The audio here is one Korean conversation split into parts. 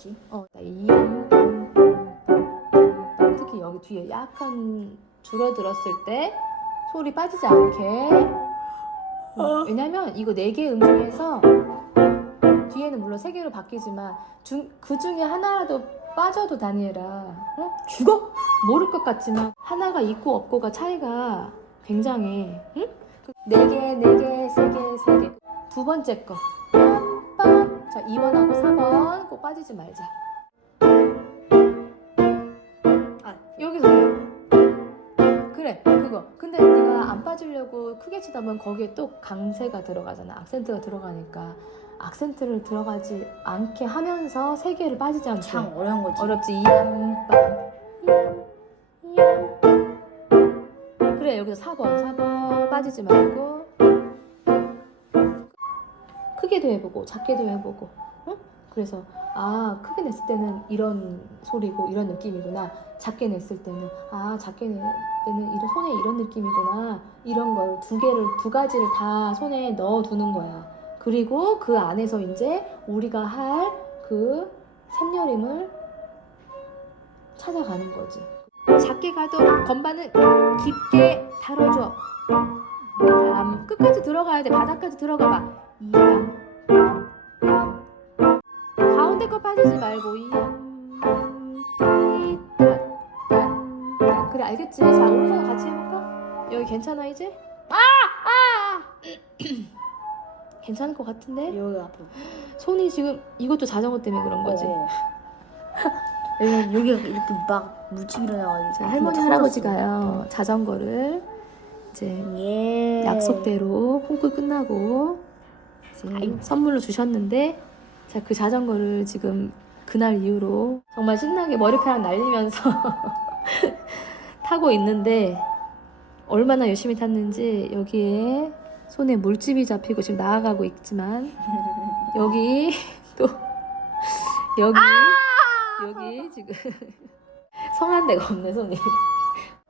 그렇지. 특히 여기 뒤에 약간 줄어들었을 때 소리 빠지지 않게. 왜냐면 이거 4개 중에서 뒤에는 물론 3개로 바뀌지만 그 중에 하나라도 빠져도 다니엘아, 응? 죽어? 모를 것 같지만 하나가 있고 없고가 차이가 굉장해. 응? 4개, 4개, 3개, 3개. 두 번째 거 빰빰. 자, 2번하고 4번 꼭 빠지지 말자. 여기서 그래 그거. 근데 네가 안 빠지려고 크게 치다 보면 거기에 또 강세가 들어가잖아. 악센트가 들어가니까 악센트를 들어가지 않게 하면서 3개를 빠지지 않게. 참 어려운 거지. 어렵지. 이암빰 이암. 그래 여기서 4번 빠지지 말고 크게도 해보고 작게도 해보고. 응? 그래서 크게 냈을 때는 이런 소리고 이런 느낌이구나. 작게 냈을 때는 작게 낼 때는 이런 손에 이런 느낌이구나. 이런 걸 두 가지를 다 손에 넣어두는 거야. 그리고 그 안에서 이제 우리가 할 그 샘여림을 찾아가는 거지. 작게 가도 건반은 깊게 다뤄줘. 끝까지 들어가야 돼. 바닥까지 들어가 봐. 가운데 거 빠지지 말고 그래 알겠지? 자 오른손 같이 해볼까? 여기 괜찮아 이제? 괜찮을 것 같은데? 여기 아파. 손이 지금 이것도 자전거 때문에 그런 거지. 여기가 이렇게 막 물집 일어나가지고. 자, 할머니 할아버지가요 자전거를 이제 약속대로 콩쿨 끝나고 이제 선물로 주셨는데, 자, 그 자전거를 지금 그날 이후로 정말 신나게 머리카락 날리면서 타고 있는데, 얼마나 열심히 탔는지 여기에 손에 물집이 잡히고 지금 나아가고 있지만 여기 또 여기 지금 성한 데가 없네 손이.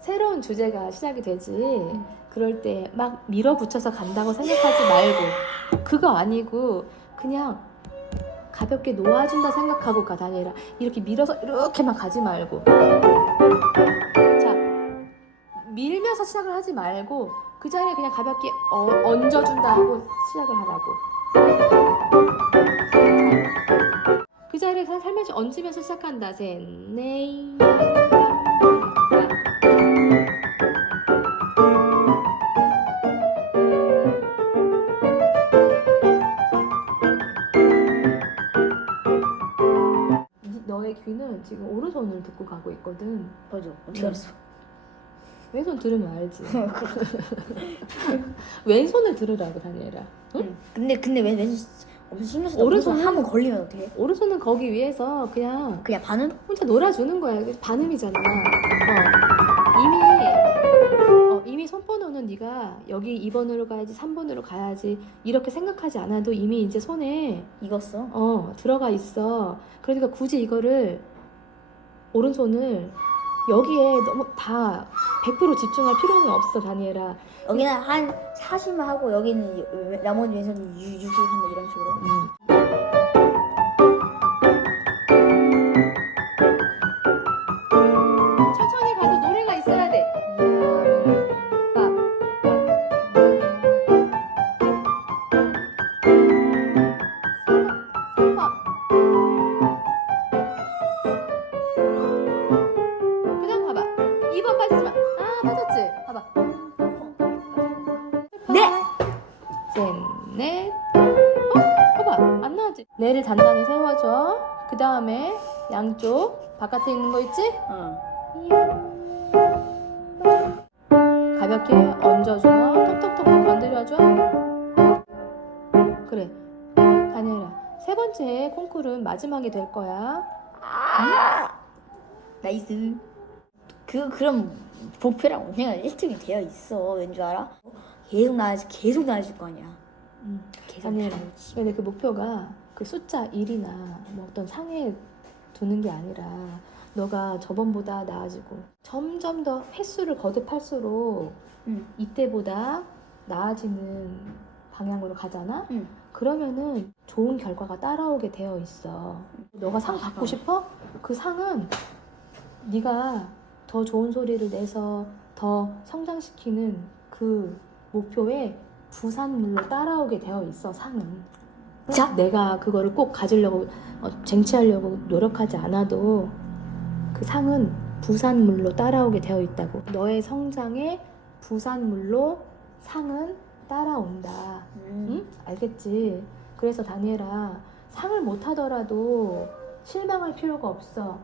새로운 주제가 시작이 되지. 그럴 때 막 밀어붙여서 간다고 생각하지 말고, 그거 아니고 그냥 가볍게 놓아준다 생각하고 가. 다니엘아, 이렇게 밀어서 이렇게만 가지 말고, 자, 밀면서 시작을 하지 말고 그 자리에 그냥 가볍게 얹어준다 하고 시작을 하라고. 그 자리에 살며시 얹으면서 시작한다. 셋넷. 너의 귀는 지금 오른손을 듣고 가고 있거든. 맞아. 어떻게 알았어? 왼손 들으면 알지. 왼손을 들으라고 다니엘아. 응? 근데 왼손 엄청 신경 쓰다. 오른손은 한번 걸리면 어떡해? 오른손은 거기 위해서 그냥 반응? 혼자 놀아주는 거야. 이게 반음이잖아. 이미 손번호는 네가 여기 2번으로 가야지 3번으로 가야지 이렇게 생각하지 않아도 이미 이제 손에 익었어. 들어가 있어. 그러니까 굳이 이거를 오른손을 여기에 너무 다 100% 집중할 필요는 없어 다니엘아. 여기는 한 40만 하고 여기는 나머지 왼손은 60 한다 이런 식으로. 천천히 가도 노래가 있어야 돼. 그냥 봐봐. 2번 빠지지 마. 빠졌지? 봐봐. 네! 셋, 넷. 봐봐. 안 나왔지? 뇌를 단단히 세워줘. 그 다음에 양쪽 바깥에 있는 거 있지? 가볍게 얹어줘. 톡톡톡톡 건드려줘. 그래. 다니엘아, 3번째 콩쿨은 마지막이 될 거야. 나이스. 그럼 목표랑 언젠가 1등이 되어 있어. 왠 줄 알아? 계속 나아질 거 아니야. 다니엘아, 근데 그 목표가 그 숫자 1이나 뭐 어떤 상에 두는 게 아니라 너가 저번보다 나아지고 점점 더 횟수를 거듭할수록 이때보다 나아지는 방향으로 가잖아? 응. 그러면은 좋은 결과가 따라오게 되어 있어. 너가 상 받고 싶어? 그 상은 네가 더 좋은 소리를 내서 더 성장시키는 그 목표에 부산물로 따라오게 되어 있어, 상은. 자? 내가 그거를 꼭 가지려고 쟁취하려고 노력하지 않아도 그 상은 부산물로 따라오게 되어 있다고. 너의 성장에 부산물로 상은 따라온다. 응? 알겠지? 그래서 다니엘아, 상을 못 하더라도 실망할 필요가 없어.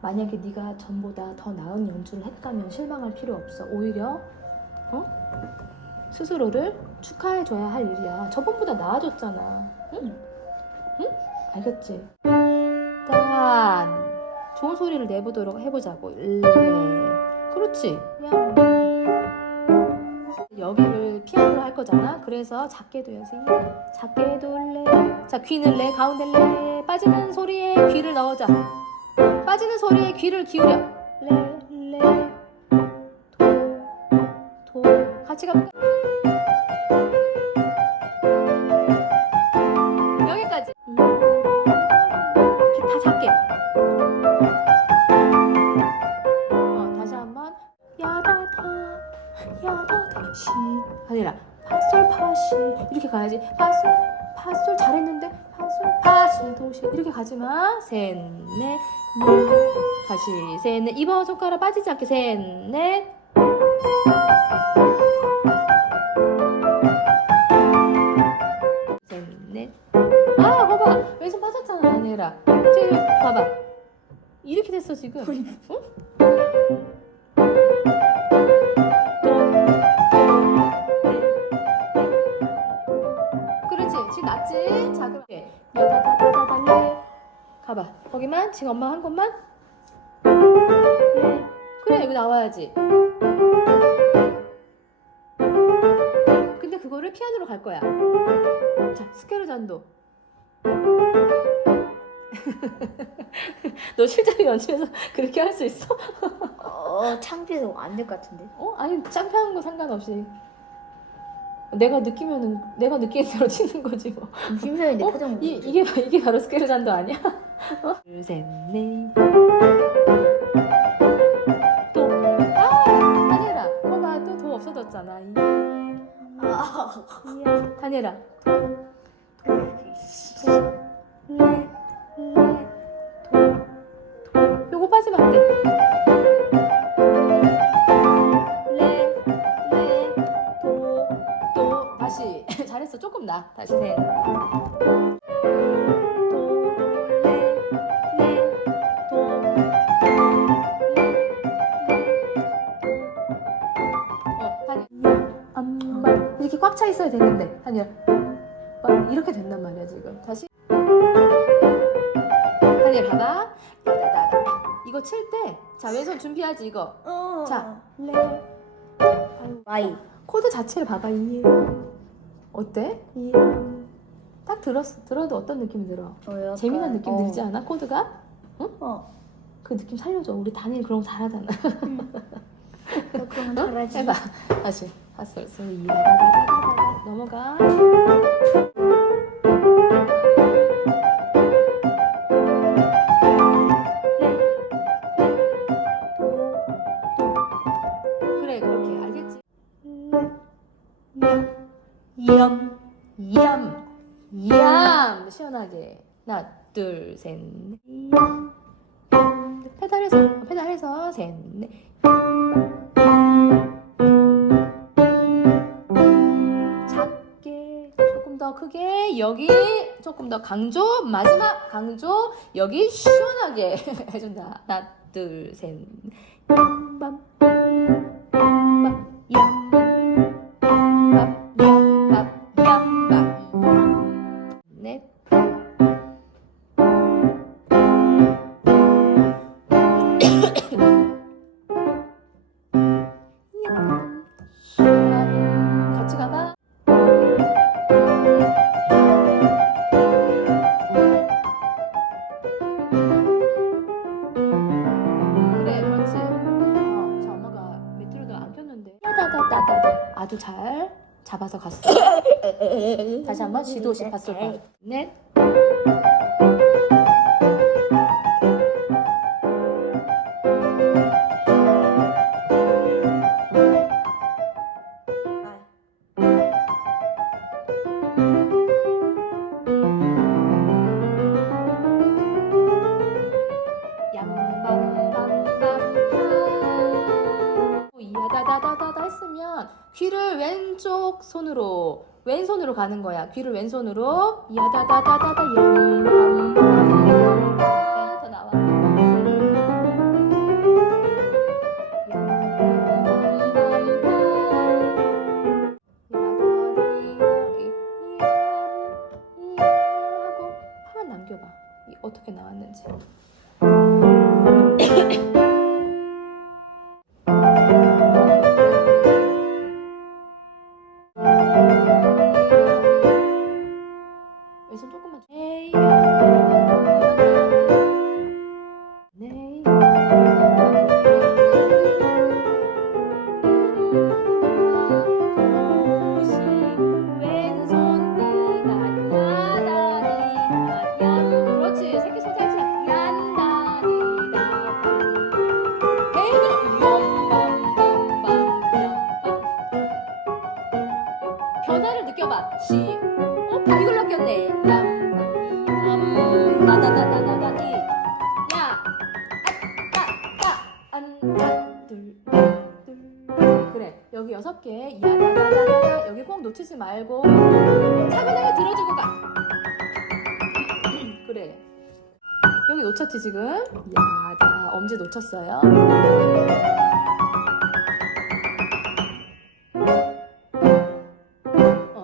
만약에 네가 전보다 더 나은 연주를 했다면 실망할 필요 없어. 오히려 스스로를 축하해줘야 할 일이야. 저번보다 나아졌잖아. 응? 응? 알겠지? 일단 좋은 소리를 내보도록 해보자고. 그렇지. 그냥 여기를 피아노로 할 거잖아. 그래서 작게 둬야지. 작게 둘래. 자, 귀는 레, 가운데 레. 빠지는 소리에 귀를 넣어자. 빠지는 소리에 귀를 기울여. 레, 레, 도. 같이 가볼까? 여기까지. 이렇게 다 작게. 다시 한번. 야다다, 야다다, 시. 아니라 파솔 파시 이렇게 가야지. 파솔 파솔 잘했는데 파솔 파시 도시 이렇게 가지마. 셋넷 다시 셋넷. 이번 손가락 빠지지 않게 셋넷. 셋넷. 아 봐봐 왼손 빠졌잖아. 아니라 지금 봐봐 이렇게 됐어 지금. 응? 그렇지 지금 낫지. 자 그럼 야다다다다달래. 가봐 거기만 지금 엄마 한 것만. 네. 그래 여기 나와야지. 근데 그거를 피아노로 갈 거야. 자 스케르잔도. 너 실제로 연주해서 그렇게 할 수 있어? 창피해서 안 될 것 같은데. 아니 짱피하는 거 상관없이 내가 느끼는 대로 치는 거지 뭐. 심사위 내 표정. 이게 바로 스케르잔도 아니야? 둘, 셋, 넷. 도. 다니엘아, 거봐 또 도 없어졌잖아. 다니엘아. 요거 빠지면 안 돼. 도. 다시. 잘했어. 조금 나. 다시 셋. 이렇게 꽉 차 있어야 되는데 아니야 이렇게 된단 말이야 지금. 다시 다니엘 봐봐. 이거 칠 때 자 왼손 준비하지 이거. 자 레 마이. 코드 자체를 봐봐. 이 어때? 이 딱 들어도 어떤 느낌이 들어? 약간, 재미난 느낌 들지 않아? 코드가? 응? 그 느낌 살려줘. 우리 다니엘 그런 거 잘하잖아. 너 그런 거 잘하지. 해봐. 다시 핫솔솔 넘어가. 그래 그렇게 알겠지? 얌 시원하게. 하나 둘 셋 넷. 페달해서 셋 넷. 작게 조금 더 크게. 여기 조금 더 강조. 마지막 강조. 여기 시원하게 해준다. 하나 둘 셋 넷. 넷. 같이 가봐. 그래 그렇지. 자 엄마가 메트로도 안 켰는데. 아주 잘 잡아서 갔어. 다시 한번 시도 파솔파. 넷. 야다다다다다 했으면 귀를 왼손으로 가는 거야. 귀를 왼손으로 야다다다다다 얌얌얌 더 나와. 하고 파만 남겨봐. 어떻게 나왔는지. 왼손 조금만 에이 네 도시 왼손 띠가 야다리다 얌 그렇지 새끼 손 살짝 얀다리다 해도 염밤밤밤밤밤 변화를 느껴봐 시 이걸 낚였네. 나다다다다다디. 야, 둘. 그래, 여기 6개. 야다다다다다. 여기 꼭 놓치지 말고 차분하게 들어주고 가. 그래. 여기 놓쳤지 지금? 야다. 엄지 놓쳤어요.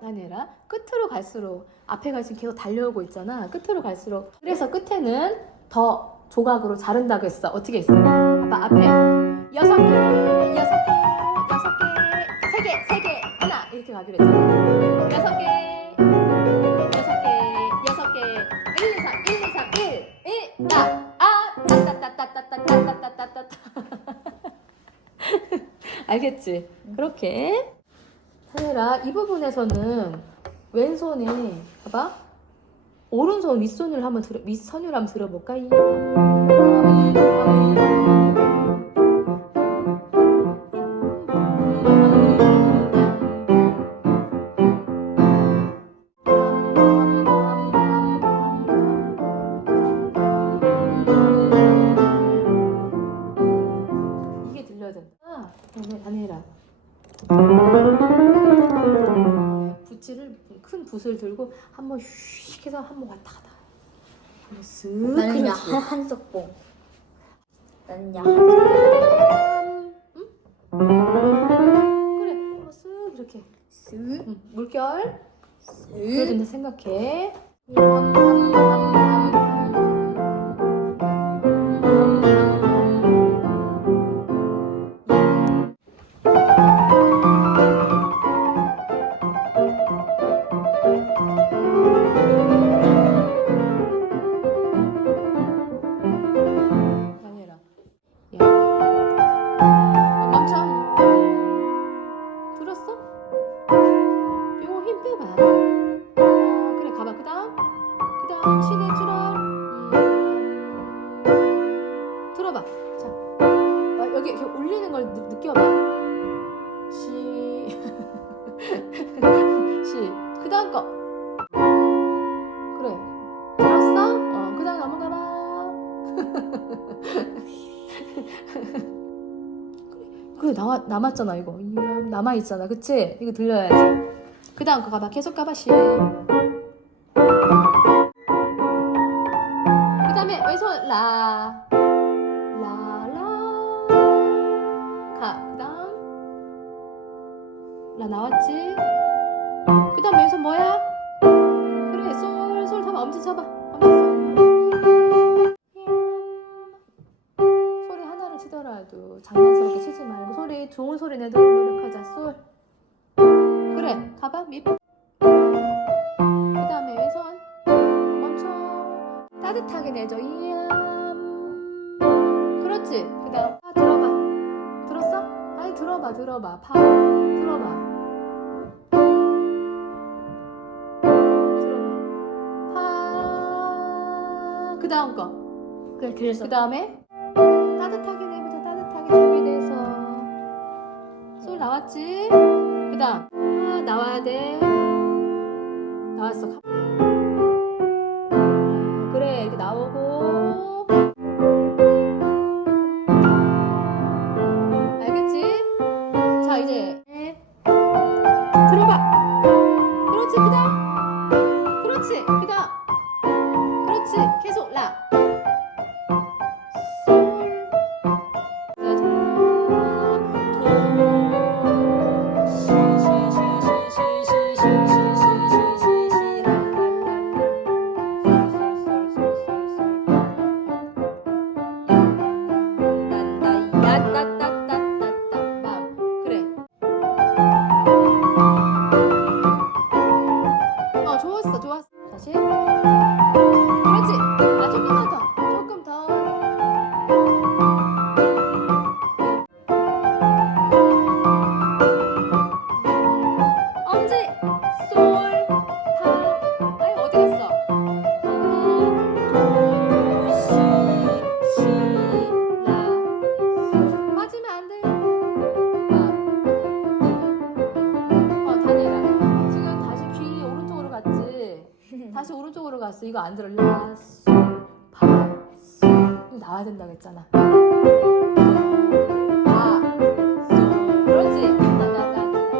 다니엘아 끝으로 갈수록 앞에 갈수록 계속 달려오고 있잖아. 끝으로 갈수록 그래서 끝에는 더 조각으로 자른다고 했어. 어떻게 했어? 아빠 앞에 6개, 6개, 6개, 3개, 3개, 하나 이렇게 가기로 했잖아. 6개, 6개, 6개, 1, 2, 3, 1, 2, 3, 1, 1, 따따따따따따따따따따따 알겠지? 그렇게 다니엘아 이 부분에서는 왼손에 봐봐 오른손 윗손을 한번 윗선율 한번 들어볼까? 이게 들려야 된다. 다니엘아 큰 붓을 들고 한번 휙 해서 한번 왔다 갔다 쓱 나는 그렇지. 한석봉. 나는 한석봉. 그래 한번 쓱 이렇게 쓱. 물결 쓱. 그래야 된다 생각해. 시대 줄어 들어봐. 자 여기 이렇게 올리는 걸 느껴봐. 그 다음 거 그래 들었어? 그 다음 넘어가봐. 그래 남았잖아 이거. 남아있잖아 그치? 이거 들려야지. 그 다음 거 가봐. 계속 가봐. 시 그 다음에 왼손 라 가. 그 다음 라 나왔지? 그 다음 왼손 뭐야? 그래 솔 잡아. 엄지 잡아. 소리 하나를 치더라도 장난스럽게 치지 말고 소리 좋은 소리 내도록 노력하자. 솔 그래 가봐. 밑 그 다음에 왼손 멈춰. 따뜻하게 내줘. 그렇지. 그 다음 파 들어봐. 들었어? 아니 들어봐. 파 들어봐. 그 다음 거. 그래 그래서 그 다음에 따뜻하게 내보자. 따뜻하게 준비돼서 솔 나왔지? 그 다음 나와야 돼. 나왔어. 그래 이렇게 나오고 알겠지? 자 이제 들어봐. 그렇지 그 다음 그렇지 그 다음 그렇지 계속 라 그래. 좋았어, 좋았어. 다시. 그렇지. 조금만 더. 조금 더. 엄지, 솔, 파. 아이, 어디 갔어? 도, 시, 라. 빠지면 안 돼. 다니엘아. 지금 다시 귀 오른쪽으로 갔지? 다시 오른쪽으로 갔어. 이거 안 들어. 라, 솔, 파, 솔. 나와야 된다고 했잖아. 파, 솔. 그렇지.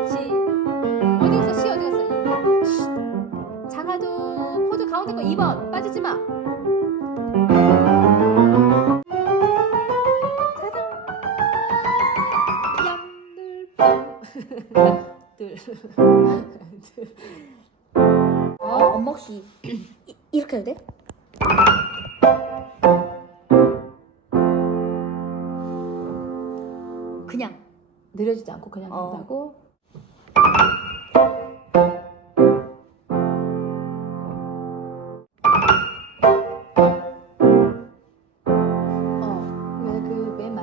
시. 어디 갔어? 시 어디 갔어? 시. 작아도 코드 가운데 거 2번. 빠지지 마. 엄마 혹시 이렇게 해도 돼? 그냥 느려지지 않고 그냥 어. 한다고. 왜 그 맨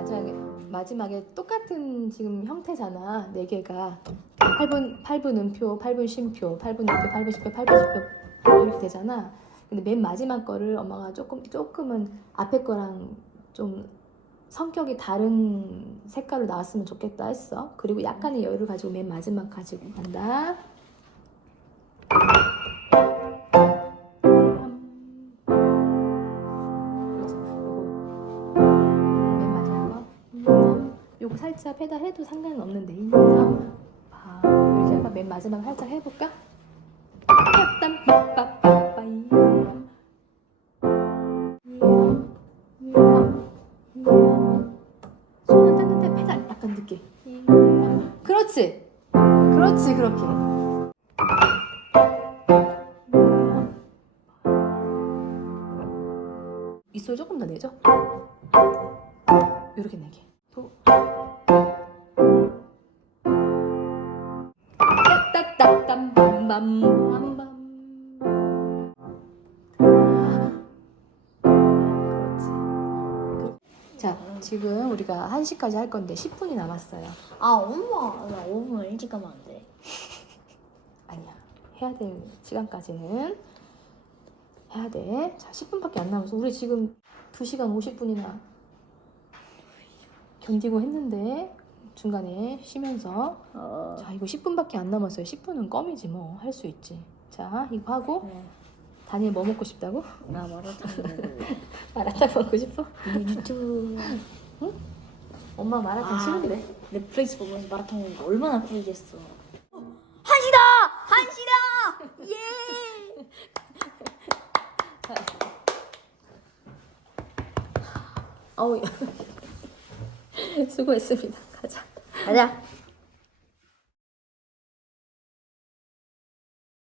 마지막에 똑같은 지금 형태잖아. 네 개가 8분 음표, 8분 쉼표, 8분 음표, 8분 쉼표, 8분 쉼표 이렇게 되잖아. 근데 맨 마지막 거를 엄마가 조금은 앞에 거랑 좀 성격이 다른 색깔로 나왔으면 좋겠다 했어. 그리고 약간의 여유를 가지고 맨 마지막 가지고 간다. 맨 마지막 거. 요거 살짝 페달 해도 상관은 없는데 이렇게 한번 맨 마지막 살짝 해볼까? 손은 따뜻해. 페달 약간 늦게. 그렇지. 그렇지 그렇게. 이 소리 조금 더 내죠. 이렇게 내게. 따따따땀밤밤밤밤. 그렇지. 자, 지금 우리가 1시까지 할 건데 10분이 남았어요. 아 엄마 나 5분 일찍 가면 안 돼? 아니야. 해야 될 시간까지는 해야 돼. 자, 10분밖에 안 남았어. 우리 지금 2시간 50분이나 견디고 했는데 중간에 쉬면서 자, 이거 10분밖에 안 남았어요. 10분은 껌이지 뭐. 할 수 있지. 자, 이거 하고 다니엘 뭐 먹고 싶다고? 나 마라탕 먹을래. 마라탕 먹고 싶어? 유튜브 응? 엄마 마라탕 싫은데? 넷플릭스 보면서 마라탕 먹는 거 얼마나 꿀겠어. 한시다! 한시다! 예! 어우, 수고했습니다. 가자. 가자.